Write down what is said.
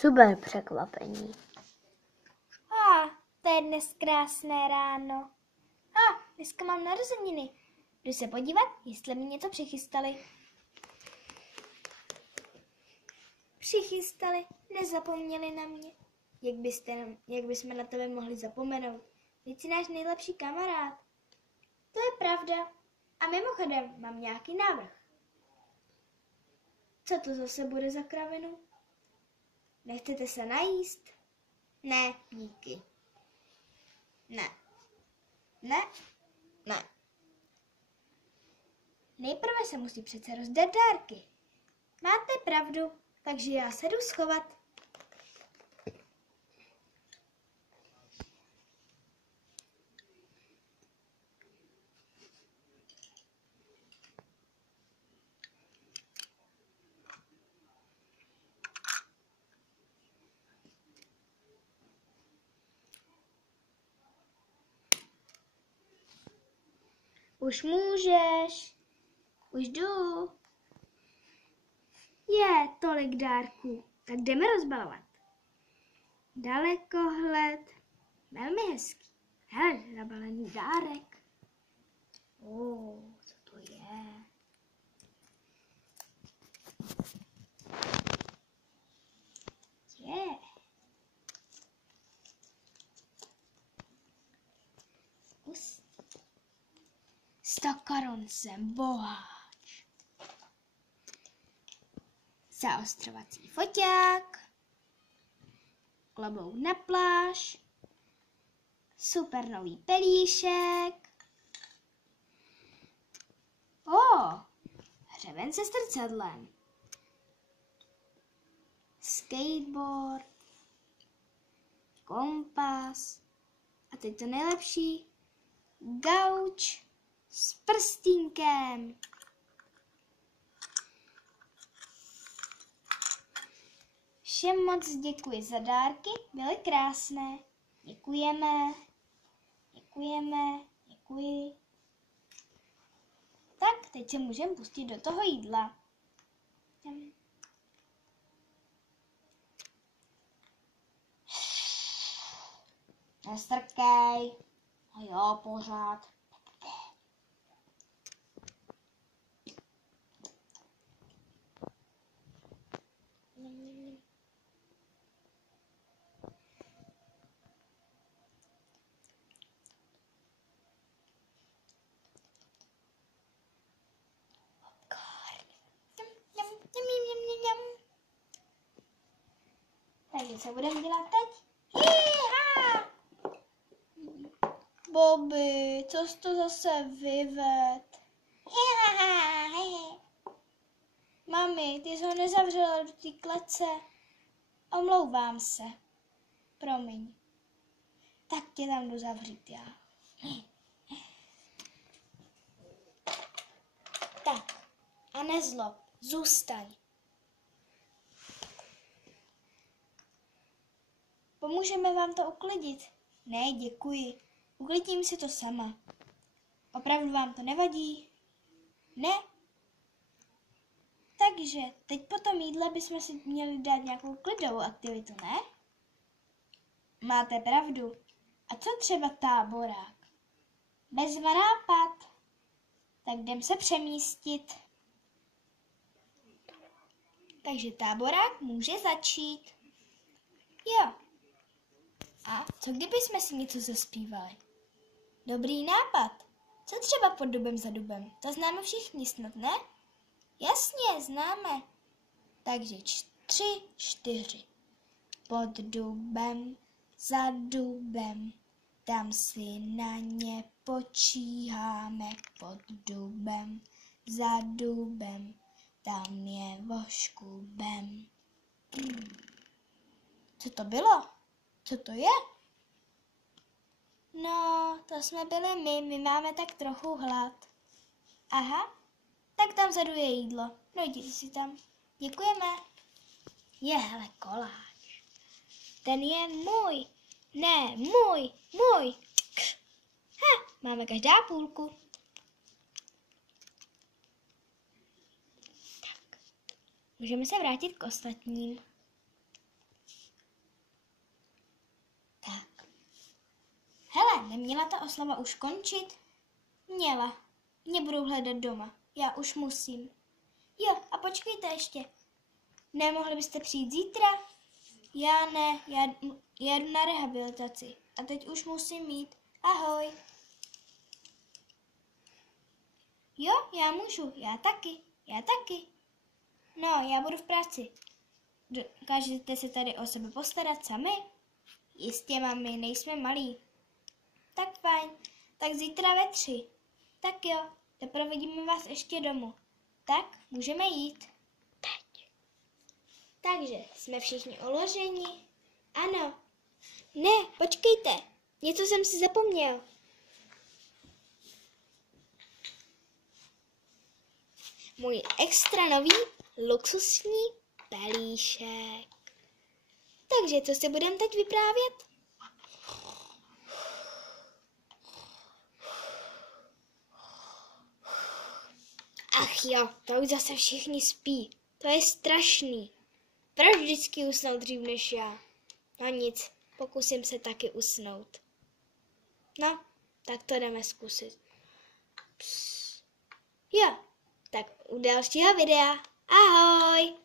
Super překvapení. To je dnes krásné ráno. Dneska mám narozeniny. Jdu se podívat, jestli mi něco přichystali. Přichystali, nezapomněli na mě. Jak bychom na tebe mohli zapomenout? Ty jsi náš nejlepší kamarád. To je pravda. A mimochodem, mám nějaký návrh. Co to zase bude za kravinu? Nechcete se najíst? Ne, díky. Ne. Nejprve se musí přece rozdat dárky. Máte pravdu, takže já se jdu schovat. Už můžeš. Už jdu. Je tolik dárků. Tak jdeme rozbalovat. Dalekohled. Velmi hezký. Hele, zabalený dárek. Co to je? Je. Hustý. 100 korun jsem boháč. Zaostrovací foťák. Klobouk na pláž. Super nový pelíšek. Hřeben se strcadlem. Skateboard. Kompas. A teď to nejlepší. Gauč s prstínkem. Všem moc děkuji za dárky, byly krásné. Děkujeme. Děkuji. Tak, teď se můžeme pustit do toho jídla. Nestrkej. A jo, pořád. Takže co budeme dělat teď? Bobby, co jsi to zase vyved? Mami, ty jsi ho nezavřela do té klece. Omlouvám se. Promiň. Tak tě tam jdu zavřít já. Tak. A nezlob. Zůstaň. Pomůžeme vám to uklidit? Ne, děkuji. Uklidím si to sama. Opravdu vám to nevadí? Ne? Takže teď po tom jídle bychom si měli dát nějakou klidovou aktivitu, ne? Máte pravdu. A co třeba táborák? Bezva nápad. Tak jdem se přemístit. Takže táborák může začít. Jo. A co kdybychom si něco zaspívali? Dobrý nápad. Co třeba pod dubem za dubem? To známe všichni snad, ne? Jasně, známe. Takže 3, 4. Pod dubem, za dubem, tam si na ně počíháme. Pod dubem, za dubem, tam je voškubem. Co to bylo? Co to je? No, to jsme byli my máme tak trochu hlad. Aha, tak tam vzadu je jídlo. No jděte si tam. Děkujeme. Hele, koláč. Ten je můj. Ne, můj. Máme každá půlku. Tak, můžeme se vrátit k ostatním. Neměla ta oslava už končit? Měla. Mě budou hledat doma. Já už musím. Jo, a počkejte ještě. Nemohli byste přijít zítra? Já ne, já jdu na rehabilitaci. A teď už musím jít. Ahoj. Jo, já můžu. Já taky. No, já budu v práci. Dokážete se tady o sebe postarat sami? Jistě, mami, nejsme malí. Tak fajn. Tak zítra ve 3. Tak jo, doprovodíme vás ještě domů. Tak, můžeme jít. Teď. Takže, jsme všichni uloženi? Ano. Ne, počkejte. Něco jsem si zapomněl. Můj extra nový luxusní pelíšek. Takže, co si budeme teď vyprávět? Ach jo, to už zase všichni spí. To je strašný. Proč vždycky usnou dřív než já? No nic, pokusím se taky usnout. No, tak to jdeme zkusit. Jo, tak u dalšího videa. Ahoj!